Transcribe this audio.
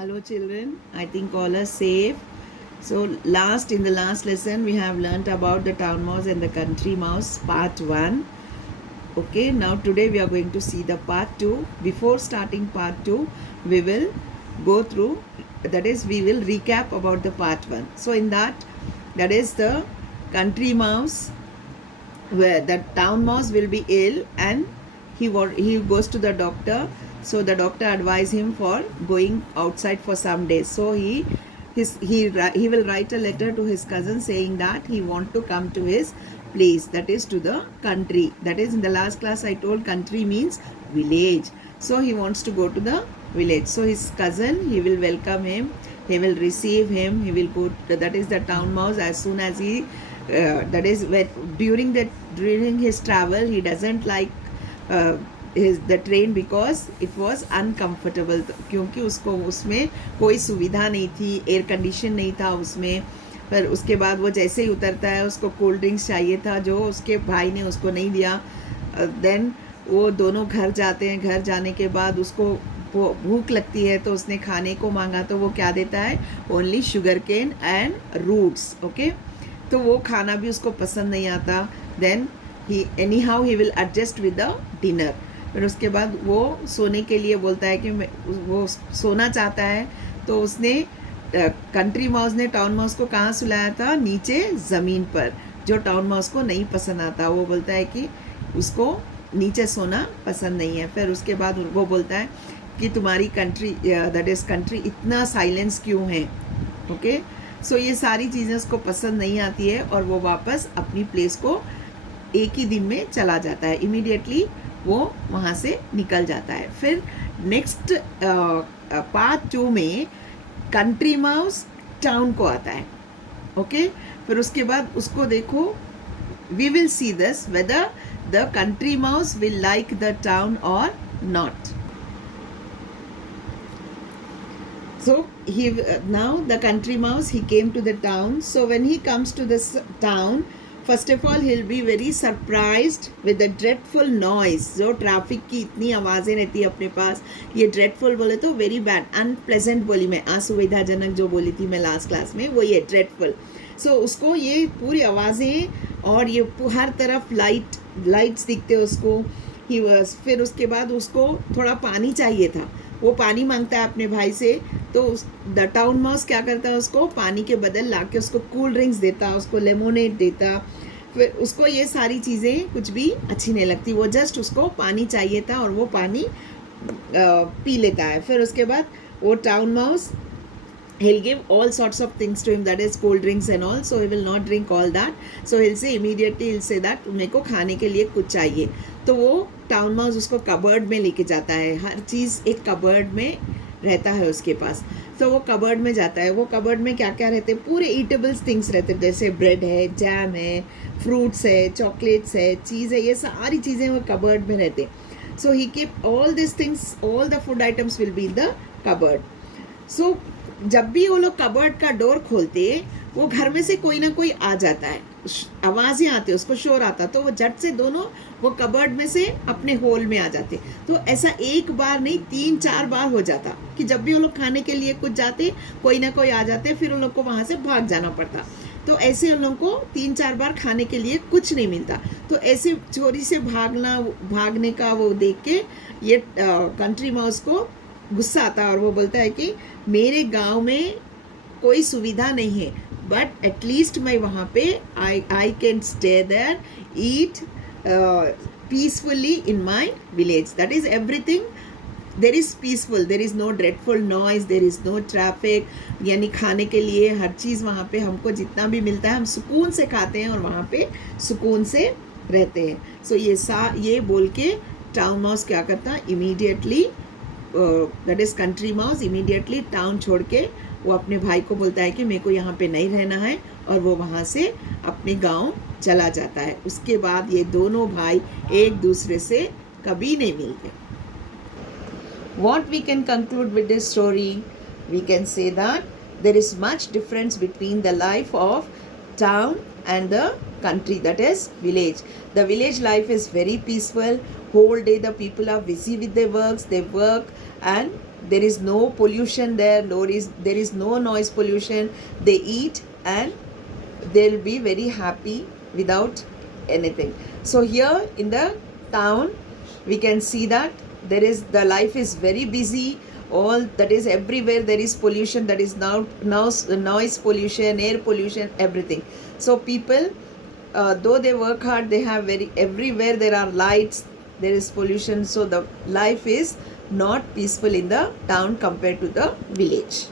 Hello children, I think all are safe. So in the last lesson we have learnt about the town mouse and the country mouse part 1. Okay, now today we are going to see the part 2. Before starting part 2, we will go through, that is we will recap about the part 1. So in that is the country mouse, where the town mouse will be ill and he goes to the doctor. So the doctor advised him for going outside for some days. So he will write a letter to his cousin saying that he want to come to his place, that is to the country. That is, in the last class I told country means village. So he wants to go to the village. So his cousin, he will welcome him, he will receive him, he will go to, that is the town mouse, as soon as he that is when during his travel he doesn't like the train because it was uncomfortable, क्योंकि उसको उसमें कोई सुविधा नहीं थी, air condition नहीं था उसमें. पर उसके बाद वो जैसे ही उतरता है उसको कोल्ड ड्रिंक्स चाहिए था जो उसके भाई ने उसको नहीं दिया. देन वो दोनों घर जाते हैं. घर जाने के बाद उसको भूख लगती है तो उसने खाने को मांगा तो वो क्या देता है, only sugar cane and roots. Okay, तो वो खाना भी उसको पसंद नहीं आता. Then he anyhow he will adjust with the dinner. फिर उसके बाद वो सोने के लिए बोलता है कि वो सोना चाहता है. तो उसने कंट्री माउस ने टाउन माउस को कहाँ सुलाया था, नीचे ज़मीन पर, जो टाउन माउस को नहीं पसंद आता. वो बोलता है कि उसको नीचे सोना पसंद नहीं है. फिर उसके बाद वो बोलता है कि तुम्हारी कंट्री, दैट इज़ कंट्री, इतना साइलेंस क्यों है. ओके, सो ये सारी चीज़ें उसको पसंद नहीं आती है और वो वापस अपनी प्लेस को एक ही दिन में चला जाता है. इमीडिएटली वो वहाँ से निकल जाता है. फिर नेक्स्ट पार्ट 2 में कंट्री माउस टाउन को आता है. ओके, फिर उसके बाद उसको देखो, we will see this whether the country mouse will like the town or not. So now the country mouse, he came to the town. So when he comes to this town, first of all he'll be very surprised with the dreadful noise. जो traffic की इतनी आवाज़ें रहती है अपने पास. ये dreadful बोले तो very bad, unpleasant बोली मैं, असुविधाजनक जो बोली थी मैं लास्ट क्लास में, वो ये dreadful. So उसको ये पूरी आवाज़ें और ये हर तरफ लाइट्स दिखते उसको. फिर उसके बाद उसको थोड़ा पानी चाहिए था. वो पानी मांगता है अपने भाई से. तो द टाउन माउस क्या करता है, उसको पानी के बदल ला के उसको कूल ड्रिंक्स देता, उसको लेमोनेड देता. फिर उसको ये सारी चीज़ें कुछ भी अच्छी नहीं लगती. वो जस्ट उसको पानी चाहिए था और वो पानी पी लेता है. फिर उसके बाद वो town mouse, he'll give all sorts of things to him, that is cold drinks and all. So he will not drink all that. So he'll say immediately, he'll say that मेरे को खाने के लिए कुछ चाहिए. तो वो टाउन माउस उसको कबर्ड में लेके जाता है. हर चीज़ एक कबर्ड में रहता है उसके पास. तो वो कबर्ड में जाता है. वो कबर्ड में क्या क्या रहते हैं, पूरे ईटेबल्स थिंग्स रहते हैं, जैसे ब्रेड है, जैम है, फ्रूट्स है, चॉकलेट्स है, चीज़ है, ये सारी चीज़ें वो कबर्ड में रहते हैं. So he keep all this things, all the food items will be in the cupboard. So जब भी वो लोग कबर्ड का डोर खोलते, वो घर में से कोई ना कोई आ जाता है, आवाज़ें आती है, उसको शोर आता, तो वो झट से दोनों वो कबर्ड में से अपने होल में आ जाते. तो ऐसा एक बार नहीं 3-4 बार हो जाता कि जब भी वो लोग खाने के लिए कुछ जाते, कोई ना कोई आ जाते, फिर उन लोग को वहाँ से भाग जाना पड़ता. तो ऐसे उन लोग को 3-4 बार खाने के लिए कुछ नहीं मिलता. तो ऐसे चोरी से भागने का वो देख के ये कंट्री माउस को गुस्सा आता है और वो बोलता है कि मेरे गांव में कोई सुविधा नहीं है, बट एटलीस्ट मैं वहाँ पे I can stay there, eat peacefully in my village. That is everything there is peaceful, there is no dreadful noise, there is no traffic. यानी खाने के लिए हर चीज़ वहाँ पे हमको जितना भी मिलता है हम सुकून से खाते हैं और वहाँ पे सुकून से रहते हैं. सो ये बोल के टाउन माउस क्या करता है, immediately, that is country mouse, immediately town छोड़ के वो अपने भाई को बोलता है कि मेरे को यहाँ पे नहीं रहना है, और वो वहाँ से अपने गांव चला जाता है. उसके बाद ये दोनों भाई एक दूसरे से कभी नहीं मिलते. What we can conclude with this story, we can say that there is much difference between the life of town and the country, that is village. The village life is very peaceful. whole day the people are busy with their works, they work, and there is no pollution there, there is no noise pollution. They eat and they'll be very happy without anything. So here in the town we can see that the life is very busy. All that is, everywhere there is pollution, that is now noise pollution, air pollution, everything. So people, though they work hard, they have everywhere there are lights, there is pollution. So the life is not peaceful in the town compared to the village.